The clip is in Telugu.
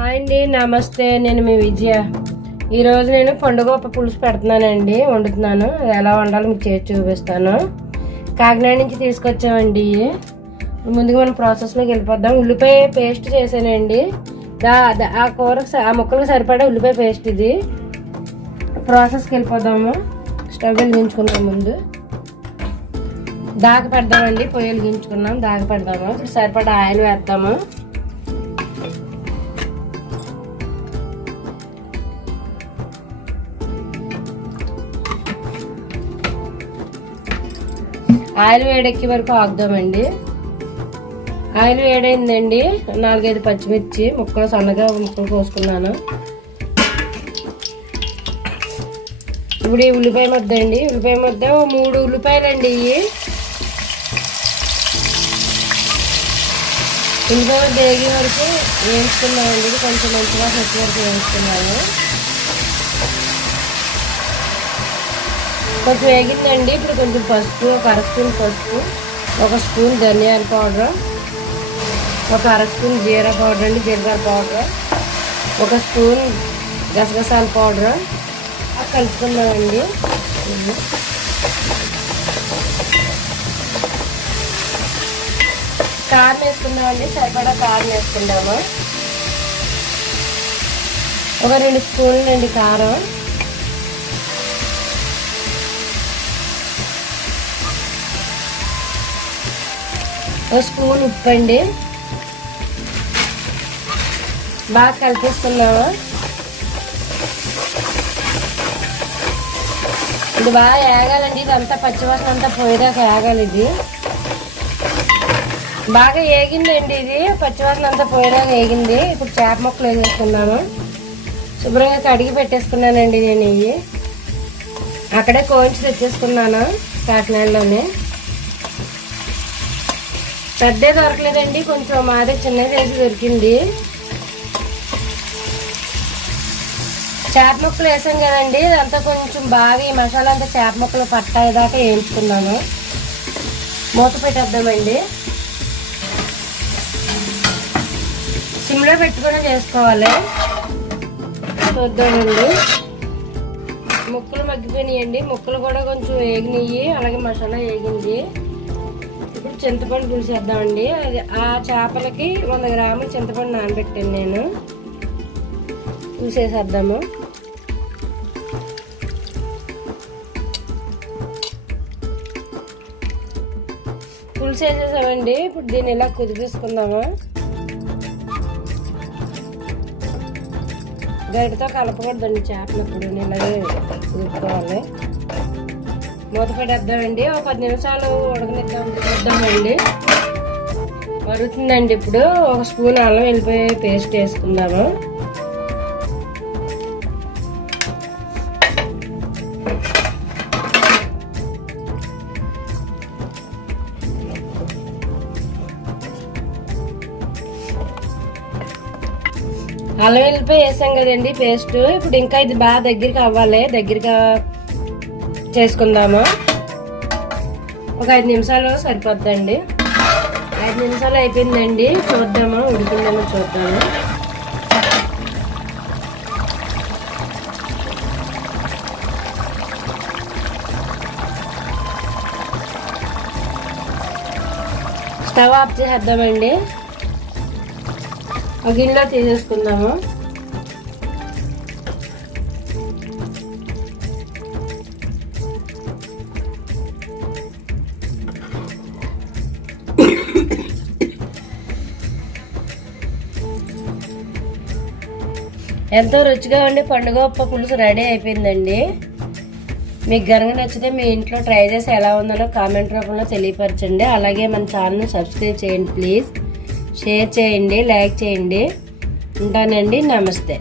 హాయ్ అండి నమస్తే. నేను మీ విజయ. ఈరోజు నేను పండుగ పులుసు పెడుతున్నానండి వండుతున్నాను. అది ఎలా వండాలో మీకు చేసి చూపిస్తాను. కాకినాడ నుంచి తీసుకొచ్చామండి. ముందుగా మనం ప్రాసెస్లోకి వెళ్ళిపోద్దాం. ఉల్లిపాయ పేస్ట్ చేశానండి. దా ఆ కూరకు ఆ ముక్కలకు సరిపడా ఉల్లిపాయ పేస్ట్ ఇది. ప్రాసెస్కి వెళ్ళిపోదాము. స్టవ్ వెలిగించుకుందాం ముందు. దాక పెడదామండి పొయ్యి వెలిగించుకున్నాం దాక పెడదాము. ఇప్పుడు సరిపడా ఆయిల్ వేద్దాము. ఆయిల్ వేడెక్కి వరకు ఆగుదామండి. ఆయిల్ వేడైందండి. నాలుగైదు పచ్చిమిర్చి ముక్కలు సన్నగా ముక్కలు కోసుకున్నాను. ఇప్పుడు ఈ ఉల్లిపాయ ముద్ద అండి. ఉల్లిపాయ ముద్ద మూడు ఉల్లిపాయలండి ఇవి ఉల్లిపాయ ముద్ద వేగే వరకు వేయించుకున్నామండి కొంచెం మంచిగా వచ్చే వరకు వేయించుకున్నాను. కొంచెం వేగిందండి. ఇప్పుడు కొంచెం పసుపు ఒక అర స్పూన్ పసుపు ఒక స్పూన్ ధనియాల పౌడర్ ఒక అర స్పూన్ జీరా పౌడర్ అండి జీలకర్ర పౌడర్ ఒక స్పూన్ గసగసాల పౌడర్. కలుపుకున్నామండి కారం వేసుకుందామండి. సరిపడా కారం వేసుకుందాము. ఒక రెండు స్పూన్లు అండి కారం. ఒక స్పూన్ ఉప్పు అండి. బాగా కలిపేసుకున్నాము ఇది బాగా ఏగాలండి ఇదంతా పచ్చివాసన అంతా పోయేదాకా ఏగాలి ఇది. బాగా ఏగిందండి ఇది పచ్చివాసన అంతా పోయేదాకా ఏగింది. ఇప్పుడు చేప ముక్కలు వేసేసుకున్నాము శుభ్రంగా కడిగి పెట్టేసుకున్నానండి నేను ఇవి. అక్కడే కోయించి తెచ్చేసుకున్నాను కాకినాడలోనే. పెద్దే దొరకలేదండి కొంచెం మాదే చిన్న సైజు దొరికింది. చేప ముక్కలు వేసాం కదండి ఇదంతా కొంచెం బాగా ఈ మసాలా అంతా చేప ముక్కలు పట్టాయేదాకా వేయించుకున్నాను. మూత పెట్టేద్దామండి. సిమ్లో పెట్టుకుని చేసుకోవాలి. చూద్దామండి. ముక్కలు మగ్గిపోయినాయండి ముక్కలు కూడా కొంచెం వేగినాయి అలాగే మసాలా వేగింది. చింతపండు పులిసేద్దామండి అది ఆ చేపలకి వంద గ్రాములు చింతపండు నానబెట్టాను నేను. పులిసేసేద్దాము పులుసు వేసేసామండి ఇప్పుడు దీన్ని ఇలా కుదిపేసుకుందాము. గరిటతో కలపకూడదండి చేపలు ఇప్పుడు ఇలాగే కుదుపుకోవాలి. మూత పెట్టేద్దామండి. ఒక పది నిమిషాలు ఉడకని వేద్దామండి మరుగుతుందండి ఇప్పుడు. ఒక స్పూన్ అల్లం వెళ్ళిపోయి పేస్ట్ వేసుకుందాము. అల్లం వెళ్ళిపోయి వేసాం కదండి పేస్ట్. ఇప్పుడు ఇంకా ఇది బాగా దగ్గరికి అవ్వాలి. దగ్గరగా చేసుకుందాము. ఒక ఐదు నిమిషాలు సరిపోద్దండి. ఐదు నిమిషాలు అయిపోయిందండి. చూద్దాము ఉడికిందేమో చూద్దాము. స్టవ్ ఆఫ్ చేసేద్దామండి. ఒక గిన్నెలో తీసేసుకుందాము. ఎంతో రుచిగా ఉండి పండుగ పులుసు రెడీ అయిపోయిందండి. మీకు గనక నచ్చితే మీ ఇంట్లో ట్రై చేసి ఎలా ఉందనో కామెంట్ రూపంలో తెలియపరచండి. అలాగే మన ఛానల్ని సబ్స్క్రైబ్ చేయండి ప్లీజ్. షేర్ చేయండి లైక్ చేయండి. ఉంటానండి నమస్తే.